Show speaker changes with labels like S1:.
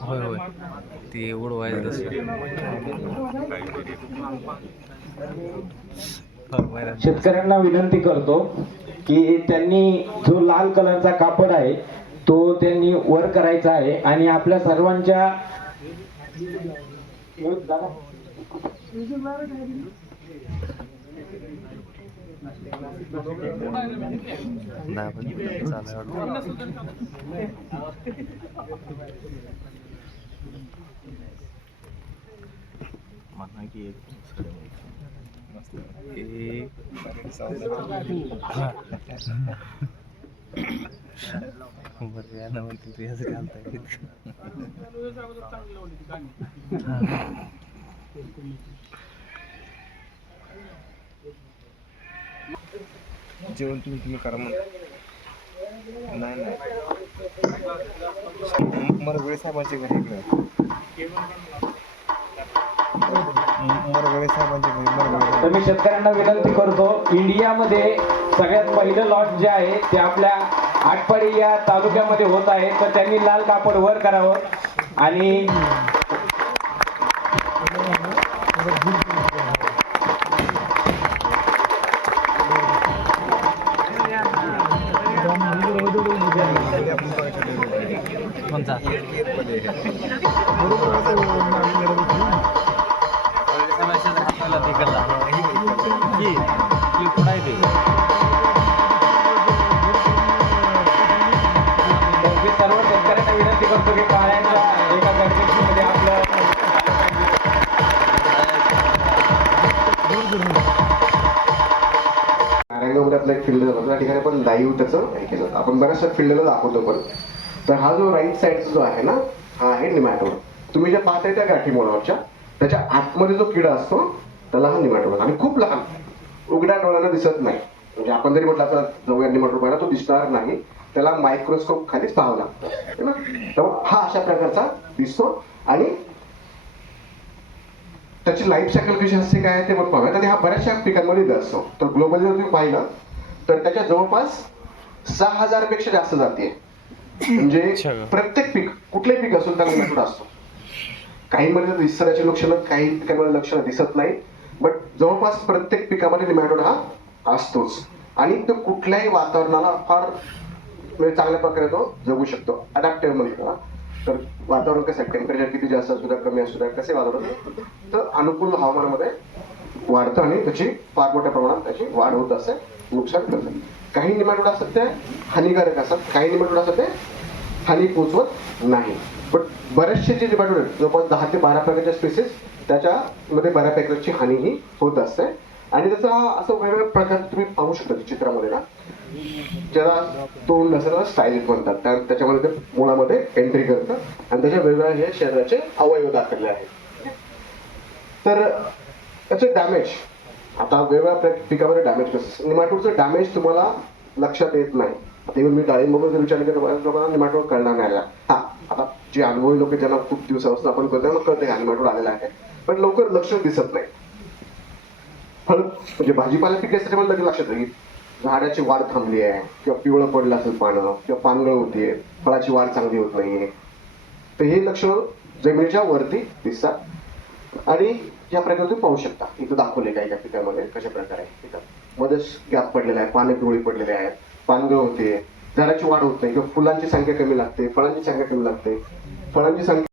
S1: होय होय. ते उडवायचं तसं.
S2: शेतकऱ्यांना विनंती करतो की त्यांनी जो लाल कलरचा कापड आहे तो त्यांनी वर करायचा आहे आणि आपल्या सर्वांच्या
S1: की एक म्हणते ते असं घालता येत
S3: जेवण तुम्ही तुम्ही करा म्हणून. नाही नाही. मरगळे साहेबांचे घर इकडे. मरगळे साहेबांचे घर मरगळे
S2: तर मी शेतकऱ्यांना विनंती करतो इंडियामध्ये सगळ्यात पहिलं लॉट जे आहे ते आपल्या आटपाडी या तालुक्यामध्ये होत आहे. तर त्यांनी लाल कापड वर करावं. आणि
S1: कोणता हाताला तिकडला की की कुठं आहे ते
S2: तर मी सर्व शेतकऱ्यांना विनंती करतो की काळ्यांच्या एका गणवेशीमध्ये आपलं
S4: नारायणगावमध्ये आपलं एक फिल्ड झालं त्या ठिकाणी आपण लाईव्ह त्याचं हे केलं. आपण बऱ्याचशा फिल्डला दाखवतो पण. तर हा जो राईट साईडचा जो आहे ना हा आहे निमॅटोड. तुम्ही ज्या पाहताय त्या गाठी मोडावरच्या त्याच्या आतमध्ये जो किडा असतो त्याला हा निमॅटोड. आणि खूप लहान. उघड्या डोळ्यानं दिसत नाही. म्हणजे आपण जरी म्हटलं तर जवळ निमॅटोड पाहिला तो दिसणार नाही. त्याला मायक्रोस्कोप खालीच पाहावं लागतं. ना? तर हा अशा प्रकारचा दिसतो. आणि त्याची लाईफ सायकल कशी असते काय ते पण पाहूयात आणि हा बऱ्याचशा पिकांमध्ये असतो. तर ग्लोबली जर तुम्ही पाहिलं तर त्याच्या जवळपास सहा हजारपेक्षा जास्त जाती म्हणजे प्रत्येक पीक कुठलंही पीक असून त्याला नेमॅटोड असतो. काहींमध्ये विस्ताराची लक्षणं काही पिकांमध्ये लक्षणं दिसत नाही. बट जवळपास प्रत्येक पिकामध्ये निमॅटोड हा असतोच. आणि तो कुठल्याही वातावरणाला फार म्हणजे चांगल्या प्रकारे तो जगू शकतो. मध्ये. त्याला. तर वातावरण कसं आहे? टेम्परेचर किती जास्त असू द्या कमी असू द्या कसे वातावरण? तर अनुकूल हवामानामध्ये वाढतं आणि त्याची फार मोठ्या प्रमाणात त्याची वाढ होत असते नुकसान करते काही निमाडोड असतात ते हानिकारक असतात काही निमाडोड असतात ते हानी पोचवत नाही. पण बरेचसे जे निमाडोड आहेत जवळपास दहा ते बारा प्रकारच्या स्पेसिस त्याच्यामध्ये बऱ्यापैकी हानी ही होत असते. आणि त्याचा असं वेगवेगळ्या प्रकार तुम्ही पाहू शकता चित्रामध्ये ना. ज्याला तोंड नसेल स्टाईल म्हणतात. त्या त्याच्यामध्ये ते मुळामध्ये एंट्री करतं. आणि त्याच्या वेगवेगळ्या हे शरीराचे अवयव दाखवले आहेत. तर त्याचे डॅमेज आता वेगवेगळ्या पिकामध्ये डॅमेज कसं निमाटोडचं डॅमेज तुम्हाला लक्षात येत नाही. आता इव्हन मी डाळिंबाबद्दल जर विचार केला बऱ्याच लोकांना निमाटोड कळणार नाही हा आता जे अनुभवी लोक ज्यांना खूप दिवसापासून आपण करतो त्यांना कळते हा निमाटोड आलेला आहे? पण लवकर लक्ष दिसत नाही. फळ म्हणजे भाजीपाला पिकासाठी मला लगेच लक्षात राहील. झाडाची वाढ थांबली आहे किंवा पिवळं पडलं असेल पानं किंवा पानगळ होतीये फळाची वाढ चांगली होत नाहीये तर हे लक्षण जमिनीच्या वरती दिसतात आणि या प्रकारे तुम्ही पाहू शकता. इथं दाखवले काही काही पिकामध्ये कशा प्रकारे आहे मध्येच गॅप पडलेला आहे पाने पिवळी पडलेले आहेत पानगळ होते. झाडाची वाढ होत नाही किंवा फुलांची संख्या कमी लागते फळांची संख्या कमी लागते. फळांची संख्या